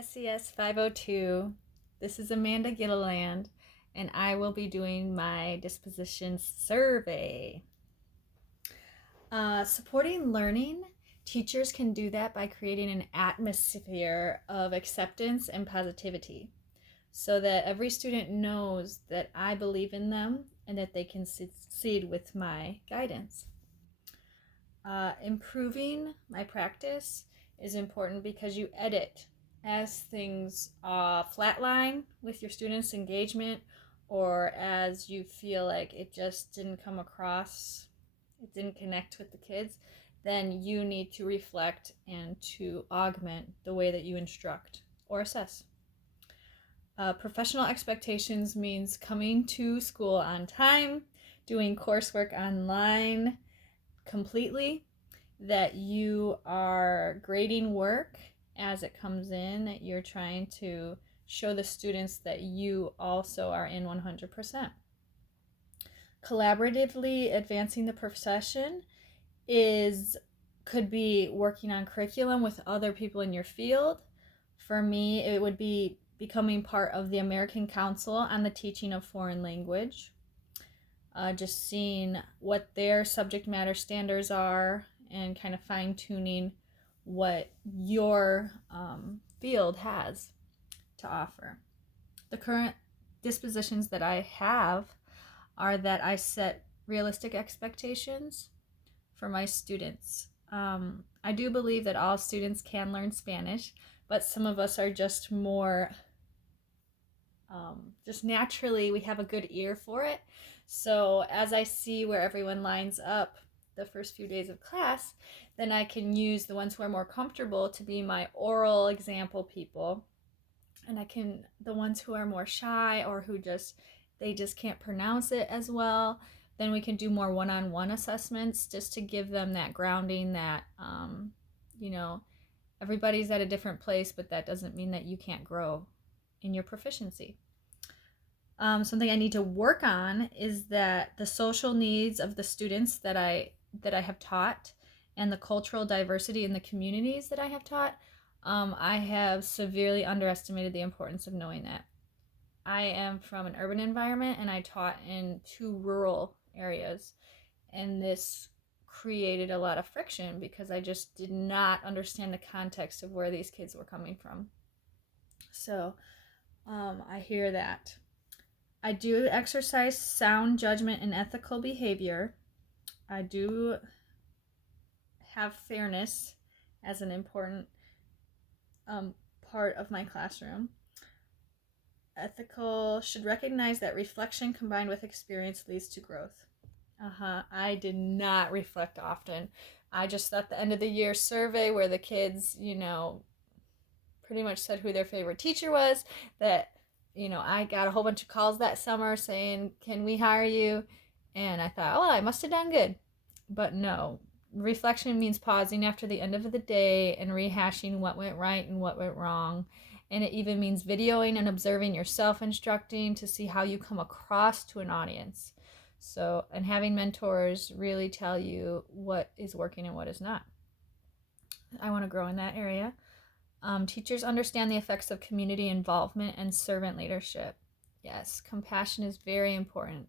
SES 502. This is Amanda Gilliland, and I will be doing my dispositions survey. Supporting learning, teachers can do that by creating an atmosphere of acceptance and positivity so that every student knows that I believe in them and that they can succeed with my guidance. Improving my practice is important because you edit as things flatline with your students' engagement, or as you feel like it just didn't come across, it didn't connect with the kids, then you need to reflect and to augment the way that you instruct or assess. Professional expectations means coming to school on time, doing coursework online completely, that you are grading work as it comes in, that you're trying to show the students that you also are in 100%. Collaboratively advancing the profession could be working on curriculum with other people in your field. For me, it would be becoming part of the American Council on the Teaching of Foreign Language. Just seeing what their subject matter standards are and kind of fine-tuning what your field has to offer. The current dispositions that I have are that I set realistic expectations for my students. I do believe that all students can learn Spanish, but some of us are just more, just naturally, we have a good ear for it. So as I see where everyone lines up the first few days of class, then I can use the ones who are more comfortable to be my oral example people. And the ones who are more shy or they just can't pronounce it as well, then we can do more one-on-one assessments just to give them that grounding that, everybody's at a different place, but that doesn't mean that you can't grow in your proficiency. Something I need to work on is that the social needs of the students that I have taught and the cultural diversity in the communities that I have taught, I have severely underestimated the importance of knowing that. I am from an urban environment and I taught in 2 rural areas, and this created a lot of friction because I just did not understand the context of where these kids were coming from. So I hear that. I do exercise sound judgment and ethical behavior. I do have fairness as an important part of my classroom. Ethical should recognize that reflection combined with experience leads to growth. I did not reflect often. I just thought the end of the year survey where the kids, pretty much said who their favorite teacher was, that I got a whole bunch of calls that summer saying, can we hire you? And I thought, I must have done good. But no, reflection means pausing after the end of the day and rehashing what went right and what went wrong. And it even means videoing and observing yourself instructing to see how you come across to an audience. So, and having mentors really tell you what is working and what is not. I want to grow in that area. Teachers understand the effects of community involvement and servant leadership. Yes, compassion is very important.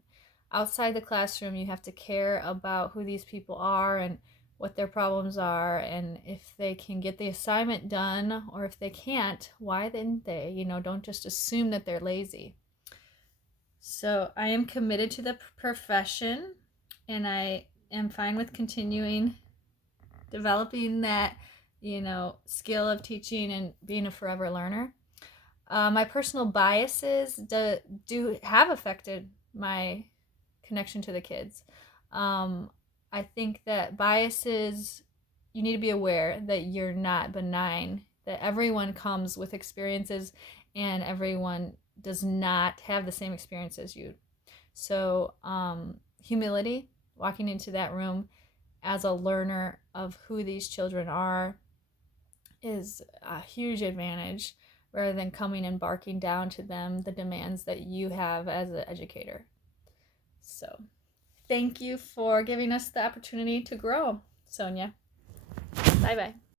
Outside the classroom, you have to care about who these people are and what their problems are, and if they can get the assignment done, or if they can't, why didn't they? Don't just assume that they're lazy. So I am committed to the profession, and I am fine with continuing developing that skill of teaching and being a forever learner. My personal biases do have affected my connection to the kids. I think that biases, you need to be aware that you're not benign, that everyone comes with experiences and everyone does not have the same experience as you. So humility, walking into that room as a learner of who these children are, is a huge advantage rather than coming and barking down to them the demands that you have as an educator. So thank you for giving us the opportunity to grow, Sonia. Bye-bye.